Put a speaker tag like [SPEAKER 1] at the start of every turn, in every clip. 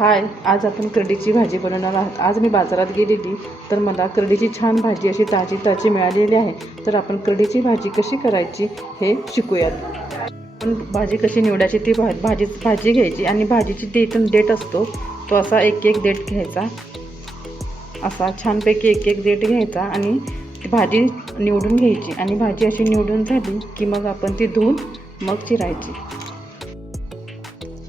[SPEAKER 1] हाय आज आपण करडीची भाजी बनवणार आहोत. आज मी बाजारात गेलेली तर मला करडीची छान भाजी अशी ताजी ताजी मिळालेली आहे. तर आपण करडीची भाजी कशी करायची हे शिकूयात. आपण भाजी कशी निवडायची ती भा भाजी भाजी घ्यायची आणि भाजीची डेट डेट असतो तो असा एक एक डेट घ्यायचा. असा छानपैकी एक एक डेट घ्यायचा आणि भाजी निवडून घ्यायची. आणि भाजी अशी निवडून झाली की मग आपण ती धुवून मग चिरायची.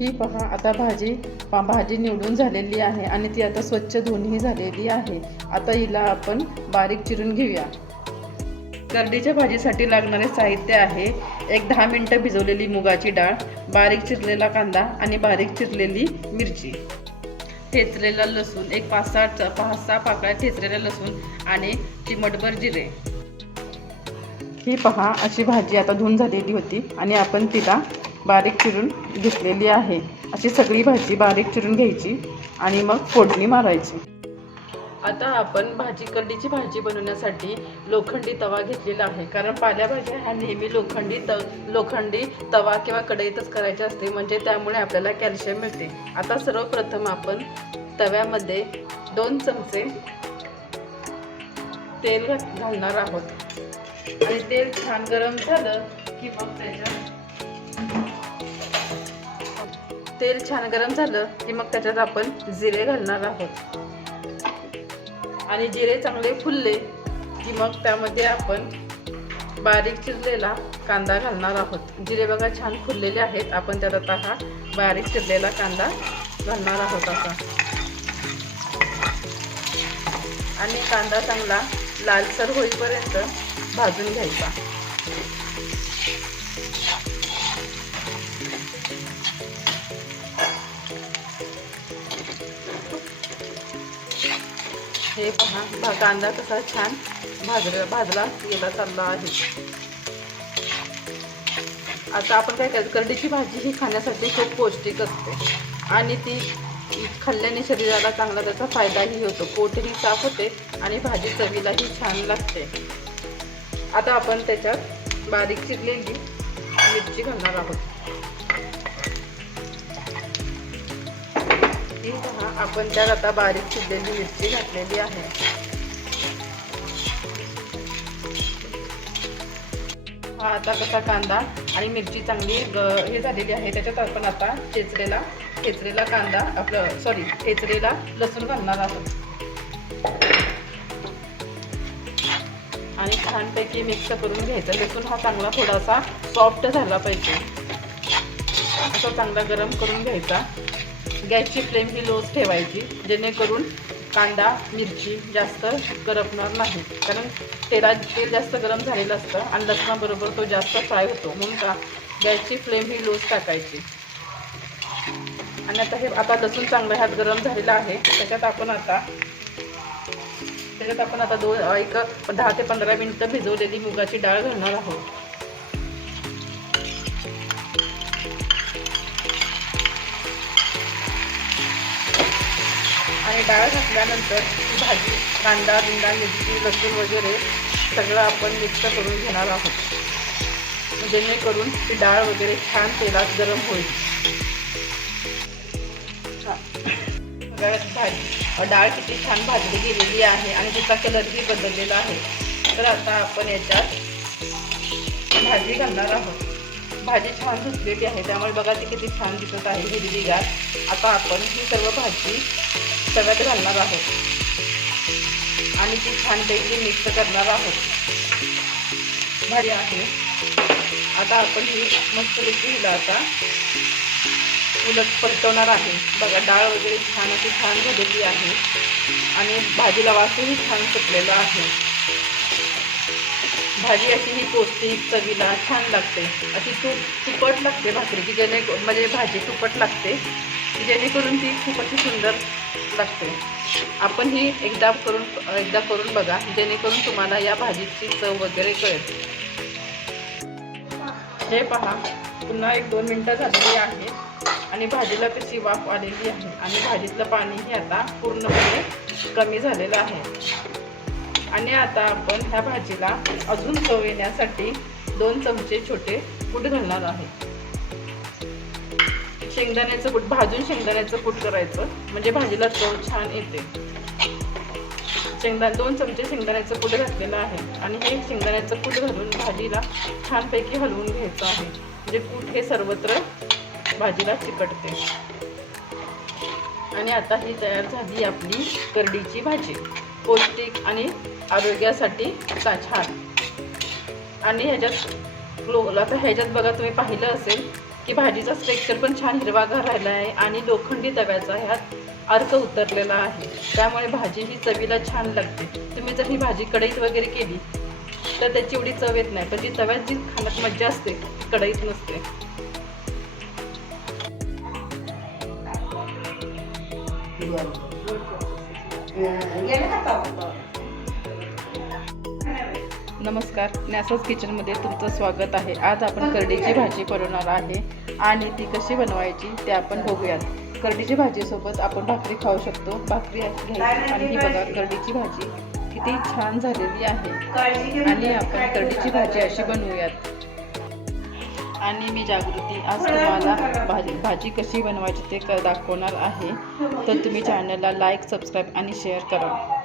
[SPEAKER 1] ही पहा आता भाजी पा भाजी निवडून झालेली आहे आणि ती आता स्वच्छ धुवूनही झालेली आहे. आता हिला आपण बारीक चिरून घेऊया. करडीच्या भाजीसाठी लागणारे साहित्य आहे एक दहा मिनटं भिजवलेली मुगाची डाळ बारीक चिरलेला कांदा आणि बारीक चिरलेली मिरची. ठेचलेला लसूण एक पाच सहा च- पाच सहा पाकळ्या ठेचलेला लसूण आणि चिमटभर जिरे. ही पहा अशी भाजी आता धुवून झालेली होती आणि आपण तिला बारीक चिरून घेतलेली आहे. अशी सगळी भाजी बारीक चिरून घ्यायची आणि मग फोडणी मारायची. आता आपण भाजी कल्लीची भाजी बनवण्यासाठी लोखंडी तवा घेतलेला आहे. कारण पाल्याभाज्या ह्या नेहमी लोखंडी त लोखंडी तवा किंवा कढईतच करायची असते. म्हणजे त्यामुळे आपल्याला कॅल्शियम मिळते. आता सर्वप्रथम आपण तव्यामध्ये दोन चमचे तेल घालणार आहोत. आणि तेल छान गरम झालं की मग त्याच्यात तेल छान गरम झालं की मग त्याच्यात आपण जिरे घालणार आहोत. आणि जिरे चांगले फुलले की मग त्यामध्ये आपण बारीक चिरलेला कांदा घालणार आहोत. जिरे बघा छान फुललेले आहेत. आपण त्यात आता हा बारीक चिरलेला कांदा घालणार आहोत असा आणि कांदा चांगला लालसर होईपर्यंत भाजून घ्यायचा. हे पहा भा कांदा कसा छान भाजला भाजला गेला चालला आहे. आता आपण काय करायचं करडीची भाजी ही खाण्यासाठी खूप पौष्टिक असते. आणि ती खाल्ल्याने शरीराला चांगला त्याचा फायदाही होतो. पोटही साफ होते आणि भाजी चवीलाही छान लागते. आता आपण त्याच्यात बारीक चिरलेली मिरची घालणार आहोत. मिरची पहा आपण त्यात आता बारीक चिरलेली मिरची घातलेली आहे. हा आता कसा कांदा आणि मिरची चांगली हे झालेली आहे. त्याच्यात आपण आता ठेचलेला ठेचलेला कांदा आपलं सॉरी ठेचलेला लसूण घालणार आहोत. आणि छानपैकी मिक्स करून घ्यायचं. लसूण हा चांगला थोडासा सॉफ्ट झाला पाहिजे. असा चांगला गरम करून घ्यायचा. गॅसची फ्लेम ही लोच ठेवायची जेणेकरून कांदा मिरची जास्त करपणार नाही. कारण तेला तेल जास्त गरम झालेलं असतं आणि लसणाबरोबर तो जास्त फ्राय होतो. म्हणून का गॅसची फ्लेम ही लोच टाकायची. आणि आता हे आता लसूण चांगलं ह्यात गरम झालेलं आहे. त्याच्यात आपण आता त्याच्यात आपण आता दोन एक दहा ते पंधरा मिनटं भिजवलेली मुगाची डाळ घालणार आहोत. आणि डाळ घातल्यानंतर भाजी कांदा बिंदा मिरची लसूण वगैरे सगळं आपण मिक्स करून घेणार आहोत. म्हणजे जेणेकरून ती डाळ वगैरे छान तेलात गरम होईल. भाजी. डाळ किती छान भाजली गेलेली आहे आणि तिचा कलरही बदललेला आहे. तर आता आपण याच्यात भाजी घालणार आहोत. भाजी छान धुतलेली आहे त्यामुळे बघा ती किती छान दिसत आहे हिरवीगार. आता आपण ही सर्व भाजी तव्यात घालणार आहोत. आणि ती छानपैकी मिक्स करणार आहोत. भारी आहे. आता आपण ही मस्तपैकी हिला आता उलट पलटवणार आहे. बघा डाळ वगैरे छान अशी छान झालेली आहे. आणि भाजीला वासही छान सुटलेला आहे. भाजी अशी ही पौष्टिक चवीला छान लागते. अशी तूप तुपट लागते भाकरीची जेणे म्हणजे भाजी तुपट लागते. जेणेकरून ती खूप अशी सुंदर लागते. आपण ही एकदा करून एकदा करून बघा जेणेकरून तुम्हाला या भाजीची चव वगैरे कळेल. हे पहा पुन्हा एक दोन मिनटं झालेली आहे आणि भाजीला कशी वाफ आलेली आहे. आणि भाजीतलं पाणीही आता पूर्णपणे कमी झालेलं आहे. आणि आता आपण ह्या भाजीला अजून चव येण्यासाठी दोन चमचे छोटे कूट घालणार आहे. शेंगदाण्याचं कूट भाजून शेंगदाण्याचं कूट करायचं. म्हणजे भाजीला चव छान येते. शेंगदा दोन चमचे शेंगदाण्याचं कूट घातलेलं आहे. आणि हे शेंगदाण्याचं कूट घालून भाजीला छानपैकी हलवून घ्यायचं आहे. म्हणजे कूट हे सर्वत्र भाजीला चिकटते. आणि आता ही तयार झाली आपली करडीची भाजी. पौष्टिक आणि आरोग्यासाठी छान. आणि ह्याच्यात आता ह्याच्यात बघा तुम्ही पाहिलं असेल की भाजीचा स्ट्रेक्चर पण छान हिरवागार राहिला आहे आणि लोखंडी तव्याचा ह्यात अर्क उतरलेला आहे. त्यामुळे भाजी ही चवीला छान लागते. तुम्ही जर ही भाजी कढईत वगैरे केली तर त्याची एवढी चव येत नाही. पण ती तव्यात जी खाण्यात मज्जा असते कढईत नसते. नमस्कार. नॅसास किचनमध्ये तुमचं स्वागत आहे. आज आपण करडीची भाजी बनवणार आहे आणि ती कशी बनवायची ते आपण बघूयात. करडीची भाजीसोबत आपण भाकरी खाऊ शकतो. भाकरी घ्यायची. आणि ही बघा करडीची भाजी किती छान झालेली आहे. आणि आपण करडीची भाजी अशी बनवूयात. आणि मी जागृती आज तुम्हाला भाजी भाजी कशी बनवायची ते दाखवणार आहे. तर तुम्ही चॅनलला लाईक सबस्क्राईब आणि शेअर करा.